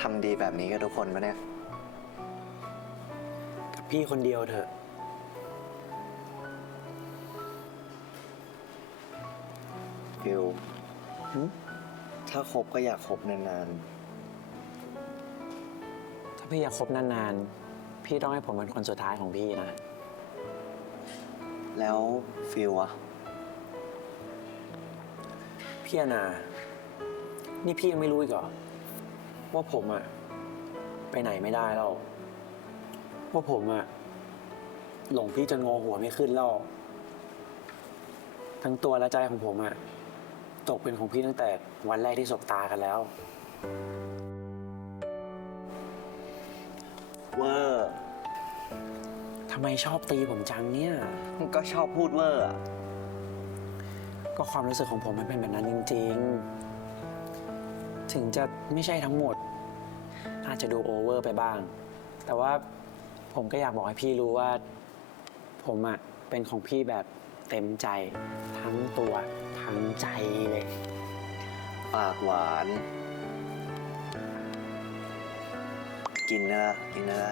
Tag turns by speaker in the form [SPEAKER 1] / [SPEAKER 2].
[SPEAKER 1] ทำดีแบบนี้กับทุกคนปะเนี่ย
[SPEAKER 2] กับพี่คนเดียวเถอะ
[SPEAKER 1] ฟิล
[SPEAKER 2] หึ
[SPEAKER 1] ถ้าคบก็อยากคบนาน
[SPEAKER 2] ถ้าพี่อยากคบนานๆ พี่ต้องให้ผมเป็นคนสุดท้ายของพี่นะ
[SPEAKER 1] ๆ แล้วฟิลอะ
[SPEAKER 2] พี่อนา นี่พี่ยังไม่รู้อีกเหรอ ว่าผมอะไปไหนไม่ได้แล้วว่าผมอะหลงพี่จนงอหัวไม่ขึ้นแล้วทั้งตัวและใจของผมอะตกเป็นของพี่ตั้งแต่วันแรกที่สบตากันแล้ว
[SPEAKER 1] เวอร์
[SPEAKER 2] ทำไมชอบตีผมจังเนี่ย
[SPEAKER 1] ก็ชอบพูดเวอร์อะ
[SPEAKER 2] ก็ความรู้สึกของผมมันเป็นแบบนั้นจริง ๆ ถึงจะไม่ใช่ทั้งหมด อาจจะดูโอเวอร์ไปบ้าง แต่ว่าผมก็อยากบอกให้พี่รู้ว่า ผมอะเป็นของพี่แบบเต็มใจ ทั้งตัว ทั้งใจเลย
[SPEAKER 1] ปากหวาน กินนะกินนะ